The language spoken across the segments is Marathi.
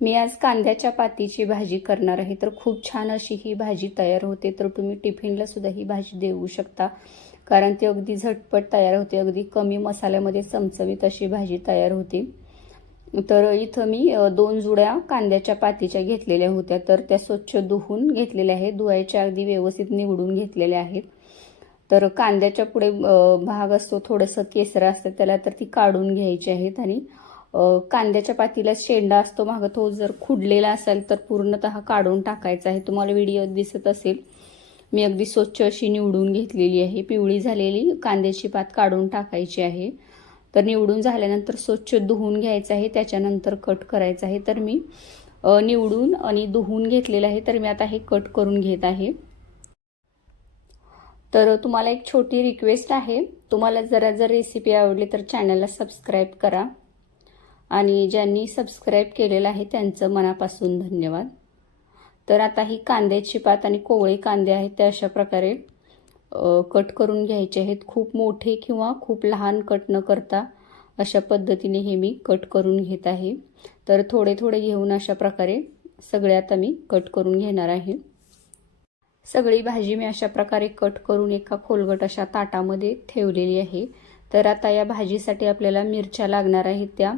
मी आज कांद्याच्या पातीची भाजी करणार आहे. तर खूप छान अशी ही भाजी तयार होते. तर तुम्ही टिफिनला सुद्धा ही भाजी देऊ शकता. कारण ती अगदी झटपट तयार होते. अगदी कमी मसाल्यामध्ये चमचमीत अशी भाजी तयार होते. तर इथं मी दोन जुड्या कांद्याच्या पातीच्या घेतलेल्या होत्या. तर त्या स्वच्छ धुवून घेतलेल्या आहेत. धुवायच्या अगदी व्यवस्थित निवडून घेतलेल्या आहेत. तर कांद्याच्या पुढे भाग असतो थोडंसं केसरं असतं त्याला तर ती काढून घ्यायची आहेत. आणि कांद्याच्या पातीला शेंडा असतो मागं तो जर खुडलेला असेल तर पूर्णतः काढून टाकायचा आहे. तुम्हाला व्हिडिओ दिसत असेल. मी अगदी स्वच्छ अशी निवडून घेतलेली आहे. पिवळी झालेली कांद्याची पात काढून टाकायची आहे. तर निवडून झाल्यानंतर स्वच्छ धुवून घ्यायचं आहे. त्याच्यानंतर कट करायचं आहे. तर मी निवडून आणि धुवून घेतलेलं आहे. तर मी आता हे कट करून घेत आहे. तर तुम्हाला एक छोटी रिक्वेस्ट आहे. तुम्हाला जरा जर रेसिपी आवडली तर चॅनलला सबस्क्राईब करा. आणि ज्यांनी सबस्क्राईब केलेलं आहे त्यांचं मनापासून धन्यवाद. तर आता ही कांद्याची पात आणि कोवळे कांदे आहेत ते अशा प्रकारे कट करून घ्यायचे आहेत. खूप मोठे किंवा खूप लहान कट न करता अशा पद्धतीने हे मी कट करून घेत आहे. तर थोडे थोडे घेऊन अशा प्रकारे सगळे आता मी कट करून घेणार आहे. सगळी भाजी मी अशा प्रकारे कट करून एका खोलगट अशा ताटामध्ये ठेवलेली आहे. तर आता या भाजीसाठी आपल्याला मिरच्या लागणार आहेत त्या.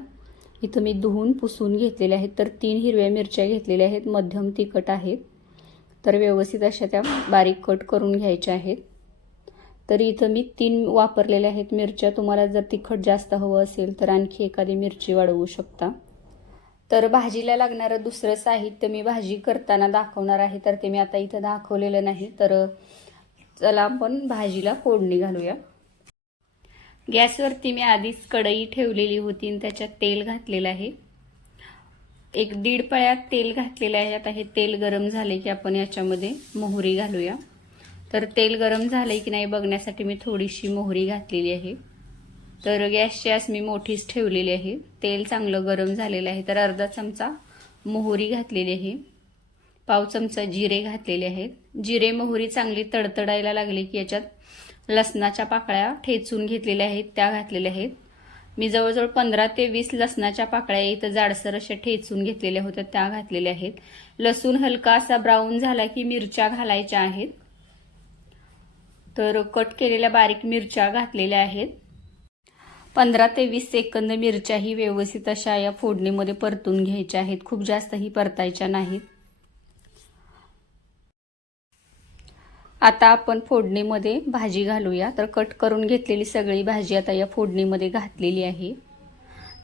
इथं मी धुवून पुसून घेतलेले आहेत. तर तीन हिरव्या मिरच्या घेतलेल्या आहेत. मध्यम तिखट आहेत तर व्यवस्थित अशा त्या बारीक कट करून घ्यायच्या आहेत. तर इथं मी तीन वापरलेल्या आहेत मिरच्या. तुम्हाला जर तिखट जास्त हवं असेल तर आणखी एखादी मिरची वाढवू शकता. तर भाजीला लागणारं दुसरं साहित्य मी भाजी करताना दाखवणार आहे. तर ते मी आता इथं दाखवलेलं नाही. तर चला आपण भाजीला फोडणी घालूया. गॅसवरती मी आधीच कढई ठेवलेली होती आणि त्याच्यात तेल घातलेलं आहे. एक दीड पळ्यात तेल घातलेलं आहे. आता हे तेल गरम झाले की आपण याच्यामध्ये मोहरी घालूया. तर तेल गरम झालं की नाही बघण्यासाठी मी थोडीशी मोहरी घातलेली आहे. तर गॅसची आस मी मोठीच ठेवलेली आहे. तेल चांगलं गरम झालेलं आहे. तर अर्धा चमचा मोहरी घातलेली आहे. पाव चमचा जिरे घातलेले आहेत. जिरे मोहरी चांगली तडतडायला लागली की याच्यात लसणाच्या पाकळ्या ठेचून घेतलेल्या आहेत त्या घातलेल्या आहेत. मी जवळजवळ पंधरा ते वीस लसणाच्या पाकळ्या इथं जाडसर अशा ठेचून घेतलेल्या होत्या त्या घातलेल्या आहेत. लसूण हलका असा ब्राऊन झाला की मिरच्या घालायच्या आहेत. तर कट केलेल्या बारीक मिरच्या घातलेल्या आहेत. पंधरा ते वीस सेकंद मिरच्याही व्यवस्थित अशा या फोडणीमध्ये परतून घ्यायच्या आहेत. खूप जास्तही परतायच्या नाहीत. आता आपण फोडणीमध्ये भाजी घालूया. तर कट करून घेतलेली सगळी भाजी आता या फोडणीमध्ये घातलेली आहे.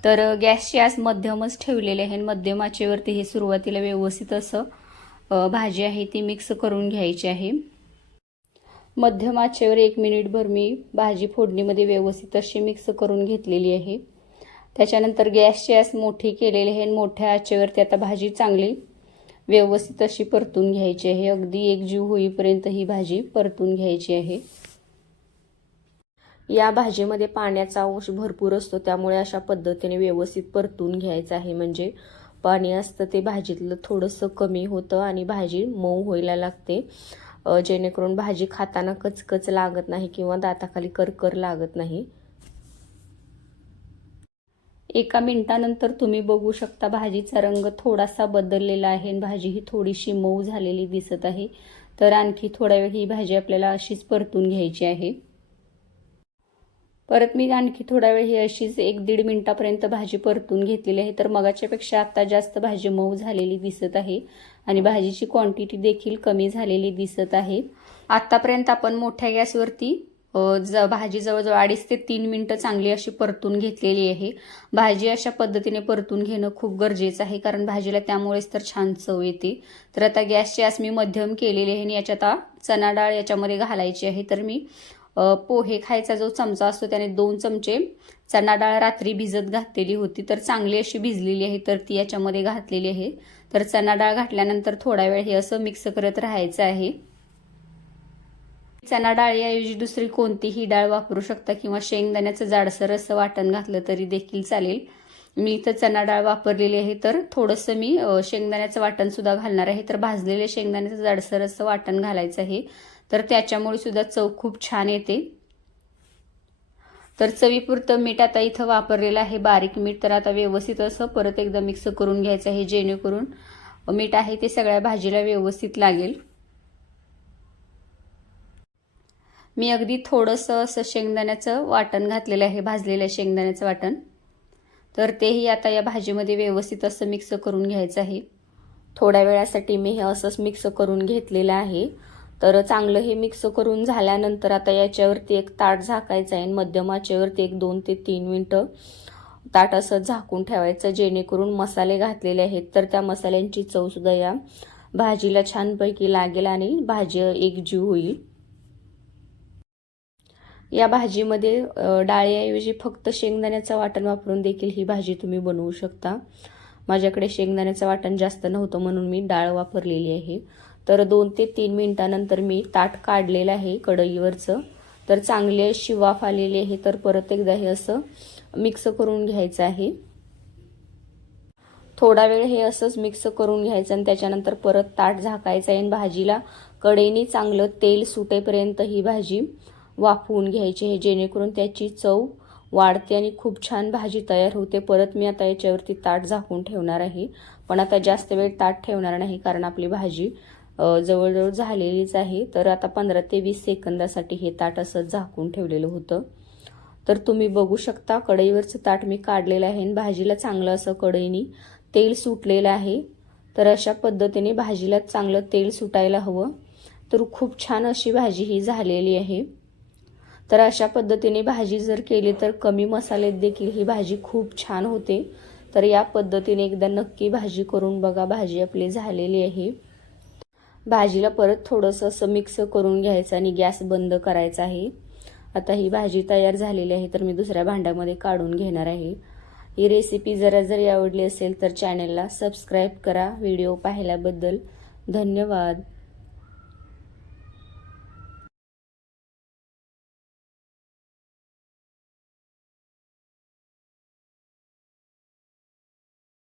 तर गॅसची आज मध्यमच ठेवलेली आहे आणि मध्यम आचेवरती हे सुरुवातीला व्यवस्थित असं भाजी आहे ती मिक्स करून घ्यायची आहे. मध्यम आचेवर एक मिनिटभर मी भाजी फोडणीमध्ये व्यवस्थित अशी मिक्स करून घेतलेली आहे. त्याच्यानंतर गॅसची आस मोठी केलेली आहे आणि मोठ्या आचेवरती आता भाजी चांगली व्यवस्थित अशी परतून घ्यायची आहे. अगदी एकजीव होईपर्यंत ही भाजी परतून घ्यायची आहे. या भाजीमध्ये पाण्याचा अंश भरपूर असतो त्यामुळे अशा पद्धतीने व्यवस्थित परतून घ्यायचं आहे. म्हणजे पाणी असतं ते भाजीतलं थोडंसं कमी होतं आणि भाजी मऊ व्हायला लागते. जेणेकरून भाजी खाताना कचकच लागत नाही किंवा दाताखाली करकर लागत नाही. एका मिनिटानंतर तुम्ही बघू शकता भाजीचा रंग थोडासा बदललेला आहे आणि भाजी ही थोडीशी मऊ झालेली दिसत आहे. तर आणखी थोडा वेळ ही भाजी आपल्याला अशीच परतून घ्यायची आहे. परत मी आणखी थोडा वेळ ही अशीच एक दीड मिनिटापर्यंत भाजी परतून घेतलेली आहे. तर मगाच्यापेक्षा आत्ता जास्त भाजी मऊ झालेली दिसत आहे आणि भाजीची क्वांटिटी देखील कमी झालेली दिसत आहे. आत्तापर्यंत आपण मोठ्या गॅसवरती ज भाजी जवळजवळ अडीच ते तीन मिनटं चांगली अशी परतून घेतलेली आहे. भाजी अशा पद्धतीने परतून घेणं खूप गरजेचं आहे कारण भाजीला त्यामुळेच तर छान चव येते. तर आता गॅसची आस मी मध्यम केलेली आहे आणि याच्यात आता चना डाळ याच्यामध्ये घालायची आहे. तर मी पोहे खायचा जो चमचा असतो त्याने दोन चमचे चना डाळ रात्री भिजत घातलेली होती. तर चांगली अशी भिजलेली आहे तर ती याच्यामध्ये घातलेली आहे. तर चना डाळ घातल्यानंतर थोडा वेळ हे असं मिक्स करत राहायचं आहे. चणा डाळीऐवजी दुसरी कोणतीही डाळ वापरू शकता किंवा शेंगदाण्याचं जाडसर असं वाटण घातलं तरी देखील चालेल. मी इथं चणा डाळ वापरलेली आहे तर थोडंसं मी शेंगदाण्याचं वाटण सुद्धा घालणार आहे. तर भाजलेले शेंगदाण्याचं जाडसर असं वाटण घालायचं आहे. तर त्याच्यामुळे सुद्धा चव खूप छान येते. तर चवीपुरतं मीठ आता इथं वापरलेलं आहे बारीक मीठ तर आता व्यवस्थित असं परत एकदा मिक्स करून घ्यायचं आहे जेणेकरून मीठ आहे ते सगळ्या भाजीला व्यवस्थित लागेल. मी अगदी थोडंसं असं शेंगदाण्याचं वाटण घातलेलं आहे भाजलेलं शेंगदाण्याचं वाटण. तर तेही आता या भाजीमध्ये व्यवस्थित असं मिक्स करून घ्यायचं आहे. थोड्या वेळासाठी मी हे असंच मिक्स करून घेतलेलं आहे. तर चांगलं हे मिक्स करून झाल्यानंतर आता याच्यावरती एक ताट झाकायचं आहे मध्यम आचेवरती एक दोन ते तीन मिनटं ताट असं झाकून ठेवायचं जेणेकरून मसाले घातलेले आहेत. तर त्या मसाल्यांची चवसुद्धा या भाजीला छानपैकी लागेल आणि भाजी एकजीव होईल. या भाजीमध्ये डाळीऐवजी फक्त शेंगदाण्याचं वाटण वापरून देखील ही भाजी तुम्ही बनवू शकता. माझ्याकडे शेंगदाण्याचं वाटण जास्त नव्हतं म्हणून मी डाळ वापरलेली आहे. तर दोन ते तीन मिनिटानंतर मी ताट काढलेलं आहे कढईवरचं. तर चांगली अशी वाफ आलेली आहे तर परत एकदा हे असं मिक्स करून घ्यायचं आहे. थोडा वेळ हे असंच मिक्स करून घ्यायचं आणि त्याच्यानंतर परत ताट झाकायचं आहे आणि भाजीला कढईने चांगलं तेल सुटेपर्यंत ही भाजी वाफवून घ्यायचे आहे जेणेकरून त्याची चव वाढते आणि खूप छान भाजी तयार होते. परत मी आता याच्यावरती ताट झाकून ठेवणार आहे. पण आता जास्त वेळ ताट ठेवणार नाही कारण आपली भाजी जवळजवळ झालेलीच आहे. तर आता पंधरा ते वीस सेकंदासाठी हे ताट असं झाकून ठेवलेलं होतं. तर तुम्ही बघू शकता कढईवरचं ताट मी काढलेलं आहे आणि भाजीला चांगलं असं कढईनी तेल सुटलेलं आहे. तर अशा पद्धतीने भाजीला चांगलं तेल सुटायला हवं. तर खूप छान अशी भाजी ही झालेली आहे. तर अशा पद्धतीने भाजी जर केली तर कमी मसाल्यात देखील ही भाजी खूप छान होते. तर या पद्धतीने एकदा नक्की भाजी करून बघा. भाजी आपली झालेली आहे. भाजीला परत थोडंसं असं मिक्स करून घ्यायचं आणि गॅस बंद करायचा आहे. आता ही भाजी तयार झालेली आहे तर मी दुसऱ्या भांड्यामध्ये काढून घेणार आहे. ही रेसिपी जरा जरी आवडली असेल तर चॅनलला सबस्क्राईब करा. व्हिडिओ पाहिल्याबद्दल धन्यवाद.